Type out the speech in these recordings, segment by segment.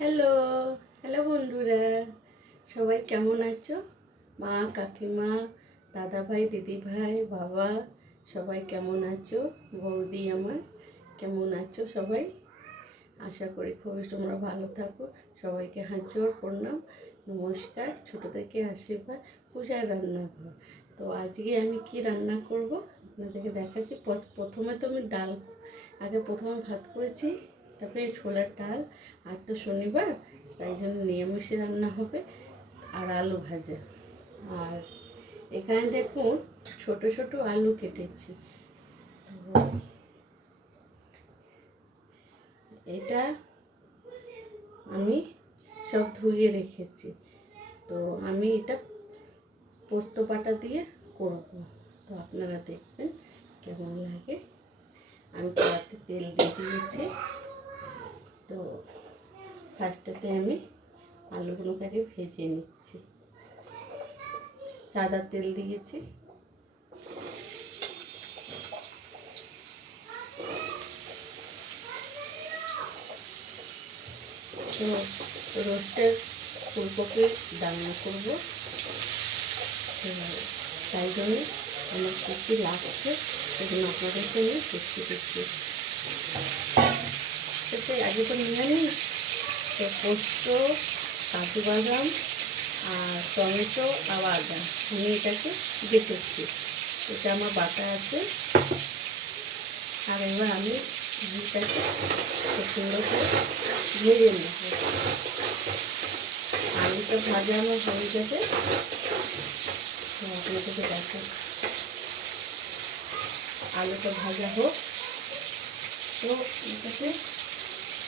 Hello hello বন্ধুরা, সবাই কেমন আছো? মা, কাকিমা, দাদা ভাই, দিদি ভাই, বাবা, সবাই কেমন আছো? বৌদি আমার কেমন আছো? সবাই আশা করি খুবই তোমরা ভালো থাকো। সবাইকে হাত জোড় প্রণাম, নমস্কার, ছোটো থেকে আশীর্বাদ। পূজার রান্নাঘর। তো আজকে আমি কি রান্না করব আপনাদেরকে দেখাচ্ছি। প্রথমে তো আমি প্রথমে ভাত করেছি, তারপরে ছোলার ডাল। আর তো শনিবার, তাই জন্য নিরামিষে রান্না হবে। আর আলু ভাজা। আর এখানে দেখুন ছোট ছোট আলু কেটেছি। তো এটা আমি সব ধুয়ে রেখেছি। তো আমি এটা পোস্ত বাটা দিয়ে করব। তো আপনারা দেখবেন কেমন লাগে। আমি কড়াতে তেল দিয়ে দিয়েছি। তো ফার্স্টেতে আমি আলুগুলোকে ভেজে নিচ্ছি। সাদা তেল দিয়েছি। তো রোস্টের ফুলকপি রান্না করব, তাই জন্য আমার কী লাগছে সেগুলো আপনাদের সঙ্গে দেখতে দেখতে সেটা আগে তো নিয়ে নিই। তো পোস্ত, কাজু বাদাম আর টমেটো আর আদা আমি এটাকে বেটেছি। এটা আমার বাটা আছে। আর এবার আমি ঘিটাকে খুব সুন্দর করে ভেজে নেব। আলুটা ভাজা আমার হয়ে যাবে। তো আপনাদেরকে দেখা, আলুটা ভাজা হোক। তো এটাতে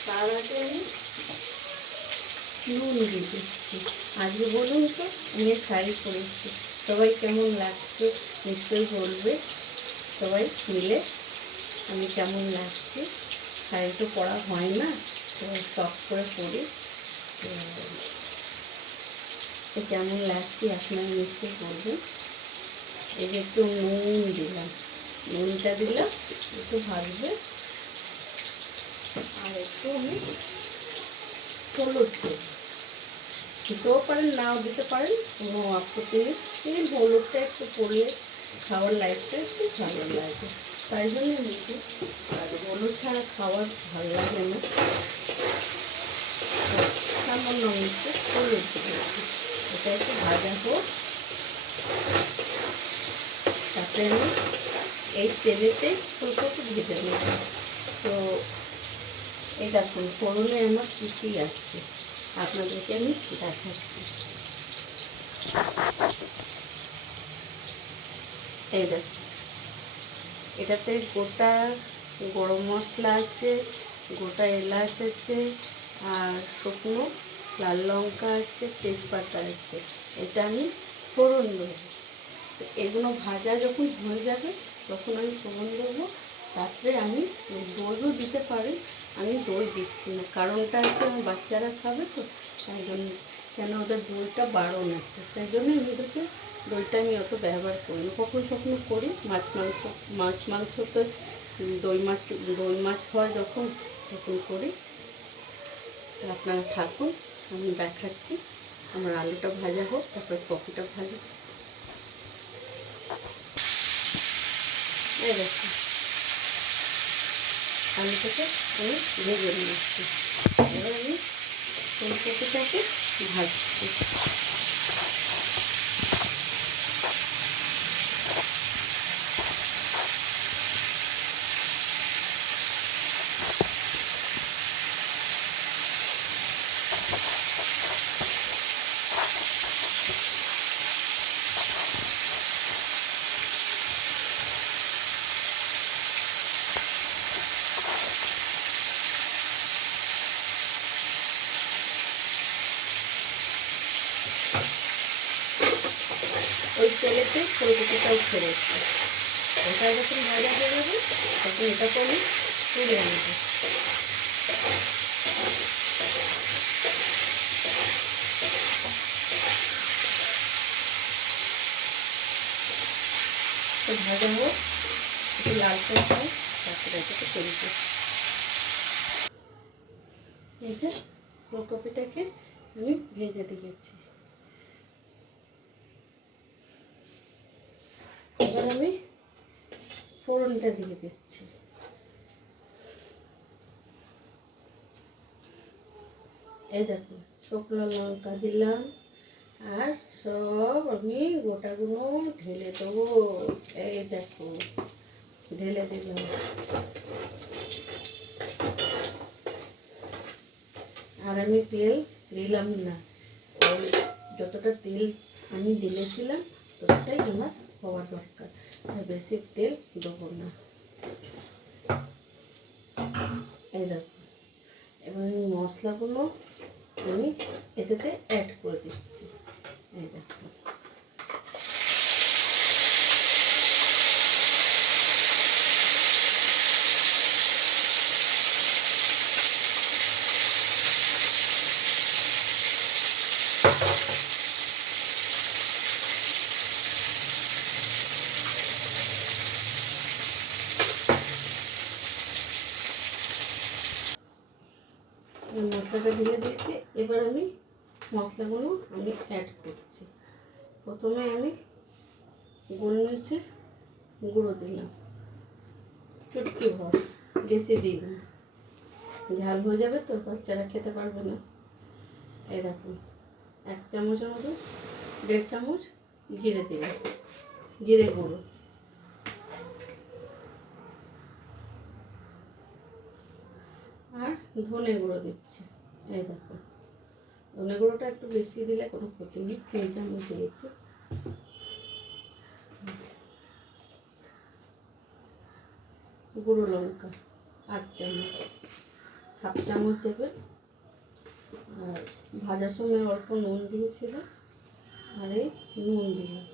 তার আগে আমি নুন দিয়ে দিচ্ছি। আজকে বলুন তো আমি শাড়ি পরেছি, সবাই কেমন লাগছে নিশ্চয়ই বলবে। সবাই মিলে আমি কেমন লাগছি। শাড়ি তো পরা হয় না, তো শখ করে পরি। তো কেমন লাগছে আপনারা নিশ্চয়ই বলবেন। এই যে একটু নুন দিলাম, নুনটা দিলাম একটু ভাজবে। আর একটু আমি হলুদ দেব, দিতেও পারেন নাও দিতে পারেন, কোনো আপত্তি নেই। কিন্তু হলুদটা একটু পড়লে খাওয়ার লাইফটা একটু ভালো লাগে, তাই জন্য দিচ্ছি। আর হলুদ ছাড়া খাওয়ার ভালো লাগে না। সামান্য আমি একটু হলুদ দিয়েছি। এটা একটু ভাজা হোক। তারপরে আমি এই তেলেতে ফুলকপি ভেজে নেব। তো এই দেখুন ফোড়নে আমার কী আসছে আপনাদেরকে আমি দেখাচ্ছি। এই দেখুন, এটাতে গোটা গরম মশলা আছে, গোটা এলাচ আছে, আর শুকনো লাল লঙ্কা আছে, তেজপাতা আছে। এটা আমি ফোড়ন দেবো। এগুলো ভাজা যখন হয়ে যাবে তখন আমি ফোড়ন দেবো। তারপরে আমি দইও দিতে পারি। আমি দই দিচ্ছি না, কারণটা হচ্ছে আমার বাচ্চারা খাবে তো, তাই জন্য। কেন ওদের দইটা বারণ আছে, তাই জন্য ওদেরকে দইটা আমি অত ব্যবহার করি না। কখনো কখনো করি মাছ মাংস তো দই মাছ হয় যখন, তখন করি। আপনারা থাকুন, আমি দেখাচ্ছি। আমার আলুটা ভাজা হোক, তারপর কপিটা ভাজা। এই দেখুন আলুটাকে আমি ভেজে নিচ্ছি। এবার আমি ফুলকপিটাকে ভাজছি। ওই তেলেতে ফুলকপিটাও ছেড়েছি। ওটা যখন ভাজা হয়ে যাবে তখন এটাকে আমি তুলে নেব। তো ভাজা হোক, একটু লাল করে খাই, তারপরে এটাকে তুলব। এই যে ফুলকপিটাকে আমি ভেজে দিয়েছি। এবার আমি ফোড়নটা দিয়ে দিচ্ছি। এই দেখো শুকনো লঙ্কা দিলাম, আর সব আমি গোটাগুলো ঢেলে দেবো। এই দেখো ঢেলে দিলাম। আর আমি তেল দিলাম না, ওই যতটা তেল আমি দিয়েছিলাম ততটাই আমার হওয়ার দরকার, আর বেশি তেল দেবো না। এই দেখো এবার এই মশলাগুলো আমি এটাতে অ্যাড করে দিচ্ছি। এই দেখো মশলাটা ঢেলে দিয়েছি। এবার আমি মশলাগুলো আমি অ্যাড করছি। প্রথমে আমি গোলমরিচের গুঁড়ো দিলাম চুটকি ভর, বেশি দিলাম, ঝাল হয়ে যাবে তো বাচ্চারা খেতে পারবে না। এই দেখুন 1 চামচের মতো, 1.5 চামচ জিরে দিলাম, জিরে গুঁড়ো। আর ধনে গুঁড়ো দিচ্ছি। এই দেখো ধনে গুঁড়োটা একটু বেশি দিলে কোনো ক্ষতি নেই, 3 চামচ দিয়েছি। গুঁড়ো লঙ্কা 8 চামচ, 1/2 চামচ দেবেন। আর ভাজার সময় অল্প নুন দিয়েছিল, আর এই নুন দিলাম।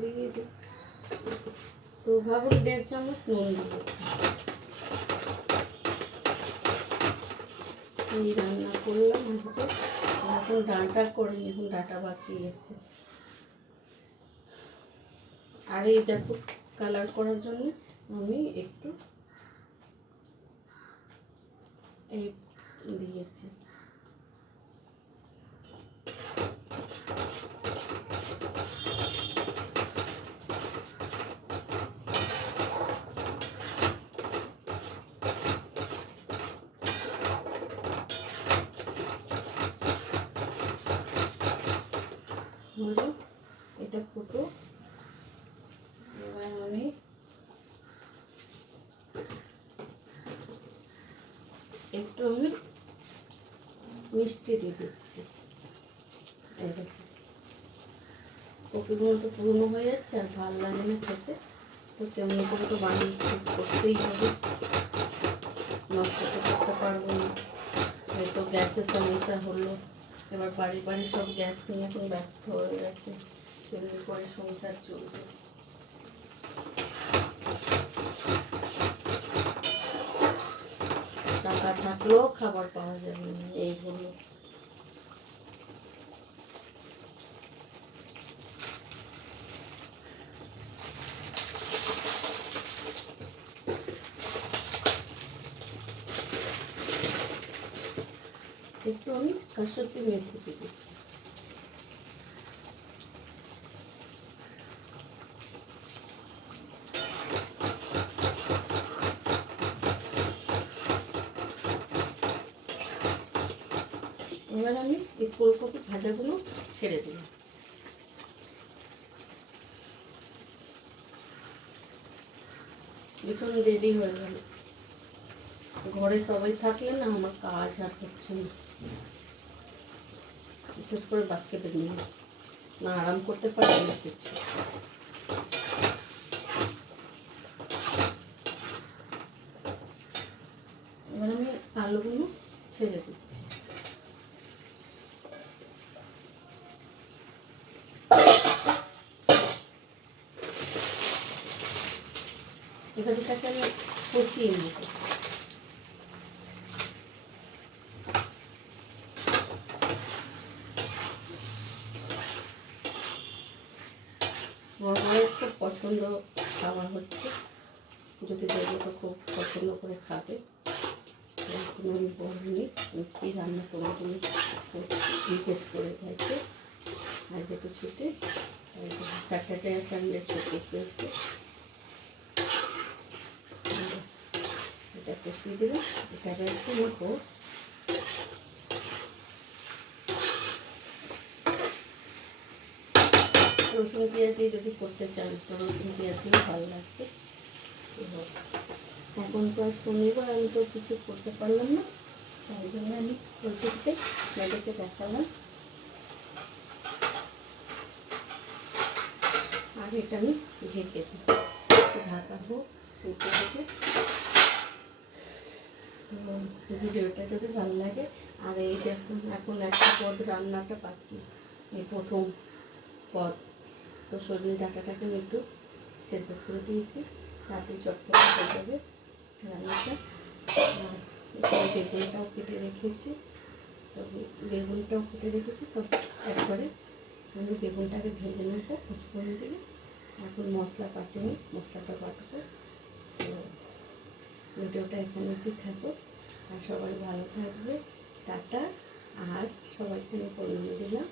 দিয়ে দিই তো ভাবুন 1.5 চামচ নুন দেবো। এই রান্না করলাম আজকে। এখন ডাঁটা করিনি, এখন ডাঁটা বাকি আছে। আর এই দেখো কালার করার জন্য আমি একটু এই দিয়েছি। এটা ফুটো। এবার আমি একটু মিষ্টি দিয়ে দিচ্ছি। এই দেখো কপিগুলো তো পুরনো হয়ে যাচ্ছে, আর ভালো লাগে না খেতে, তো কেমন করে তো বানিয়ে করতেই হবে, নষ্ট তো করতে পারবো না। এই তো গ্যাসের সমস্যা হলো, এবার বাড়ি বাড়ি সব গ্যাস নিয়ে এখন ব্যস্ত হয়ে গেছে, কেমনি করে সংসার চলবে। টাকা থাকলেও খাবার পাওয়া যাবে না, এই হলো। একটু আমি কাসুরি মেথি দিই। এবার আমি এই ফুলকপি ভাজাগুলো ছেড়ে দিলাম। ভীষণ রেডি হয়ে গেল। ঘরে সবাই থাকলে না আমার কাজ আর হচ্ছে না, বিশেষ করে বাচ্চাদের নিয়ে না আরাম করতে পারে না কিছু। এবার আমি আলুগুলো ছেড়ে দিচ্ছি। এবার এটাকে আমি কষিয়ে নেব। আমার খুব পছন্দ খাবার হচ্ছে যদি দেখবো তো খুব পছন্দ করে খাবে। এখন আমি বলিনি কী রান্না তোমার জন্য জিজ্ঞেস করে গেছে। আজকে তো ছুটি, স্যাটারডে সানডে ছুটি পেয়েছে। এটা কষিয়ে দিলাম, এটা রয়েছে নেবো। রসুন পেঁয়াজ দিয়ে যদি করতে চান তো রসুন পেঁয়াজ দিয়ে ভালো লাগবে। এখন তো আজ শনিবার, আমি তো কিছু করতে পারলাম না, তাই জন্য আমি রসুনকে মেয়েদেরকে দেখালাম। আর এটা আমি ঢেকে দিই, ঢাকাবো শুনতে হবে। তো ভিডিওটা যদি ভালো লাগে, আর এই যে এখন একটা পদ রান্নাটা বাকি, এই প্রথম পদ। তো সজনে ডাঁটাটাকে আমি একটু সেদ্ধ করে দিয়েছি, তাতে চটপট হয়ে যাবে রান্নাটা। আর এখানে বেগুনটাও কেটে রেখেছি, তো বেগুনটাও কেটে রেখেছি সব একবারে। আমি বেগুনটাকে ভেজে নেবো পাঁচফোড়ন দিয়ে। এখন মশলা কাটিনি, মশলাটা বাটবো। তো ভিডিওটা এখানেই থাকো, আর সবাই ভালো থাকবে। টাটা। আর সবাইকে আমি বলে দিলাম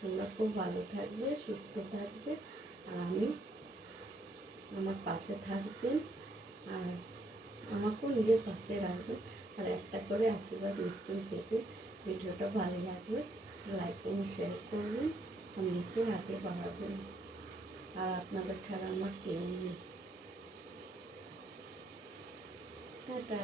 তোমরা খুব ভালো থাকবে, সুস্থ থাকবে, আর আমার পাশে থাকবেন, আর আমাকেও নিজের পাশে রাখবেন। আর একটা করে আশীর্বাদ নিশ্চয়ই দেবেন। ভিডিওটা ভালো লাগবে লাইক এবং শেয়ার করবেন, আমাকে আগে বাড়াবেন। আর আপনাদের ছাড়া আমার কেউ নেই। টাটা।